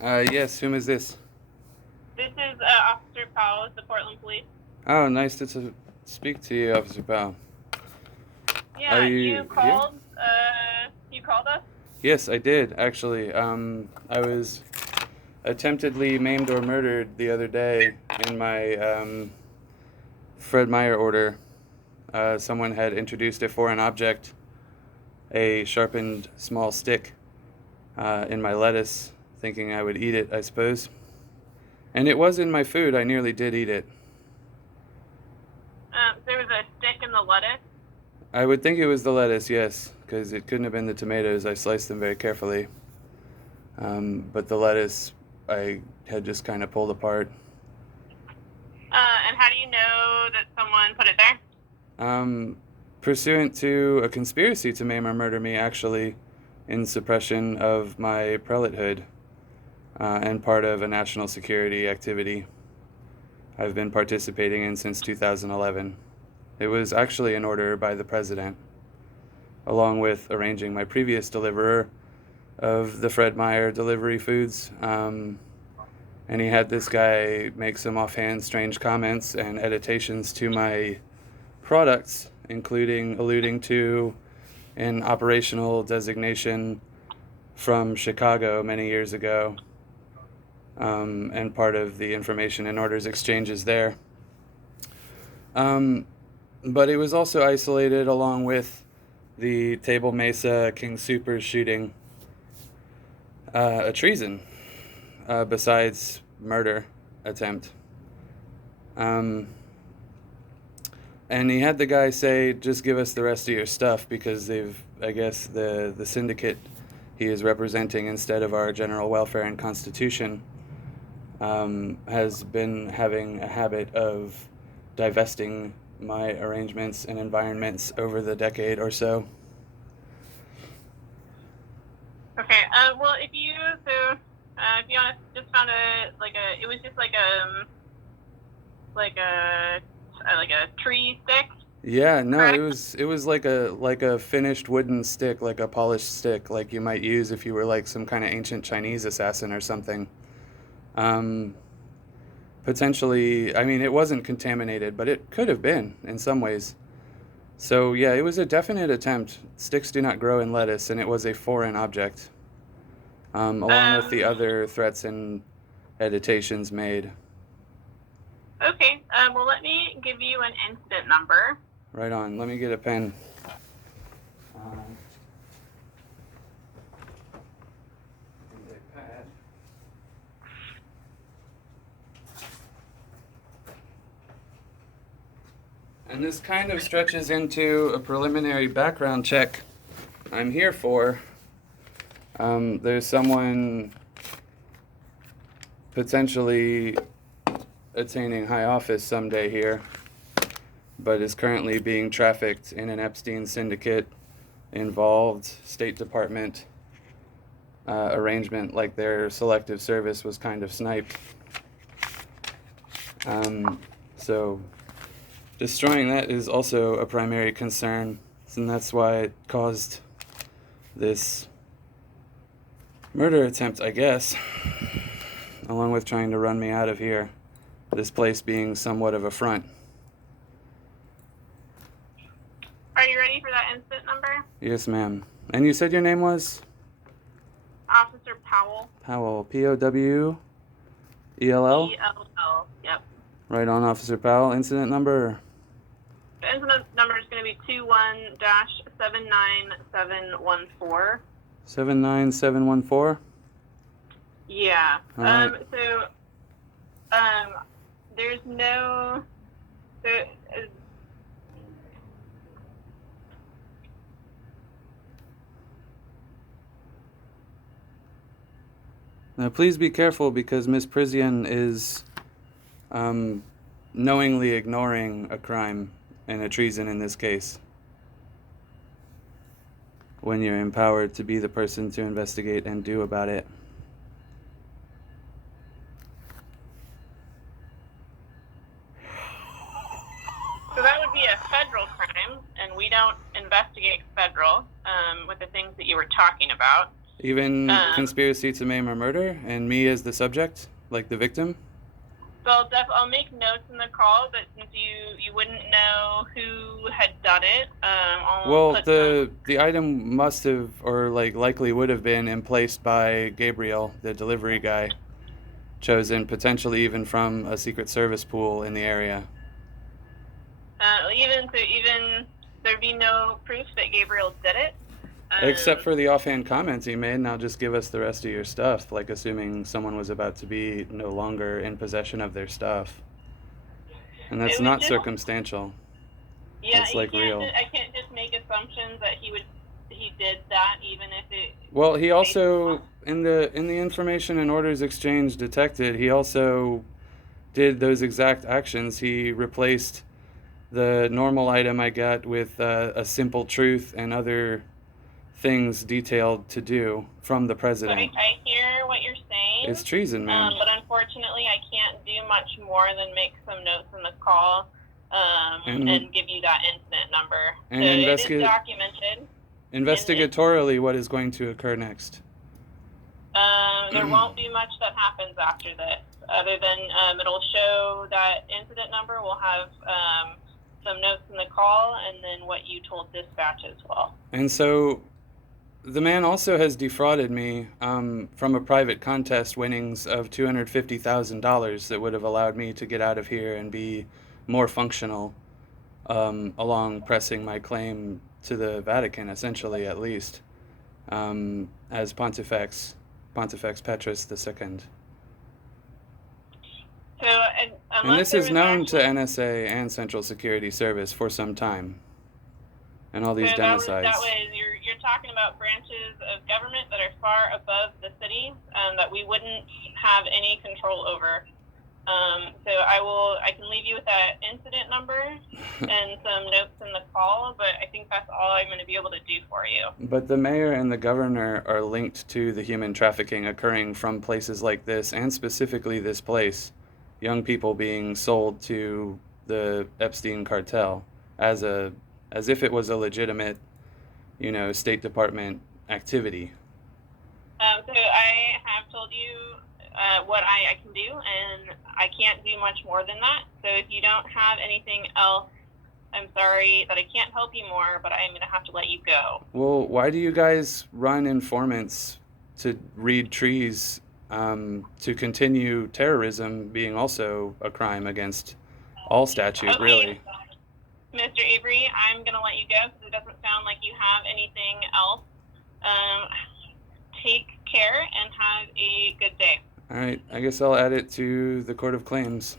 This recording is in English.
Yes, whom is this? This is Officer Powell with the Portland Police. Oh, nice to speak to you, Officer Powell. Are Yeah, you you here? called. You called us. Yes, I did, actually. I was attemptedly maimed or murdered the other day in my Fred Meyer order. Someone had introduced a foreign object, a sharpened small stick, in my lettuce, thinking I would eat it, I suppose. And it was in my food. I nearly did eat it. There was a stick in the lettuce. I would think it was the lettuce, yes, because it couldn't have been the tomatoes. I sliced them very carefully. But the lettuce I had just kind of pulled apart. And how do you know that someone put it there? Pursuant to a conspiracy to maim or murder me, actually, in suppression of my prelatehood and part of a national security activity I've been participating in since 2011. It was actually an order by the president, along with arranging my previous deliverer of the Fred Meyer delivery foods. And he had this guy make some offhand strange comments and editations to my products, including alluding to an operational designation from Chicago many years ago, and part of the information and orders exchanges there. But it was also isolated along with the Table Mesa King Soopers shooting, a treason, besides murder attempt. And he had the guy say, just give us the rest of your stuff, because I guess the syndicate he is representing, instead of our general welfare and constitution, has been having a habit of divesting my arrangements and environments over the decade or so. Okay. Well, if you just found it was just like a tree stick. Yeah, no, Correct? it was like a finished wooden stick, like a polished stick, like you might use if you were like some kind of ancient Chinese assassin or something. Um, Potentially, I mean, it wasn't contaminated, but it could have been in some ways. So yeah, it was a definite attempt. Sticks do not grow in lettuce, and it was a foreign object, along with the Um. other threats and editations made. Okay. Well, let me give you an incident number. Right on. Let me get a pen. And a pad. And this kind of stretches into a preliminary background check I'm here for. There's someone potentially attaining high office someday here, but is currently being trafficked in an Epstein syndicate involved State Department arrangement, like their selective service was kind of sniped. So destroying that is also a primary concern, and that's why it caused this murder attempt, I guess, along with trying to run me out of here, this place being somewhat of a front. Are you ready for that incident number? Yes, ma'am. And you said your name was? Officer Powell. Powell. P-O-W-E-L-L? E-L-L. Yep. Right on, Officer Powell. Incident number? The incident number is going to be 21-79714. 79714? Yeah. All right. There's no. There, Now, please be careful, because Miss Prisian is knowingly ignoring a crime and a treason in this case, when you're empowered to be the person to investigate and do about it. So that would be a federal crime, and we don't investigate federal with the things that you were talking about. Even Um, conspiracy to maim or murder, and me as the subject, like the victim? so I'll make notes in the call, but since you wouldn't know who had done it, I'll Well, put some. the item must have, or like likely would have been emplaced by Gabriel, the delivery guy, chosen potentially even from a Secret Service pool in the area. Even there'd be no proof that Gabriel did it. Except Um, for the offhand comments he made, now just give us the rest of your stuff, like assuming someone was about to be no longer in possession of their stuff. And that's it would not just circumstantial. Yeah, That's like real. I can't just make assumptions that he did that, even if it Well, he based also in the information and orders exchange detected, he also did those exact actions. He replaced the normal item I got with a simple truth and other things detailed to do from the So president. I hear what you're saying, It's treason, man. but unfortunately, I can't do much more than make some notes in the call And and give you that incident number. So and it is documented. And investigatorily, what is going to occur next? there won't be much that happens after this, other than it'll show that incident number. We'll have some notes in the call, and then what you told dispatch as well. And so the man also has defrauded me from a private contest winnings of $250,000 that would have allowed me to get out of here and be more functional along pressing my claim to the Vatican, essentially, at least, as Pontifex Petrus II. So, And unless this there is was known to actually, NSA and Central Security Service for some time, and all these so genocides. that was you're talking about branches of government that are far above the city that we wouldn't have any control over. So I can leave you with that incident number and some notes in the call, but I think that's all I'm going to be able to do for you. But the mayor and the governor are linked to the human trafficking occurring from places like this, and specifically this place. Young people being sold to the Epstein cartel as if it was a legitimate, State Department activity. So I have told you what I can do, and I can't do much more than that. So if you don't have anything else, I'm sorry that I can't help you more, but I'm going to have to let you go. Well, why do you guys run informants to read trees to continue terrorism being also a crime against all statute, Okay, really? Mr. Avery, I'm going to let you go because it doesn't sound like you have anything else. Take care and have a good day. All right, I guess I'll add it to the Court of Claims.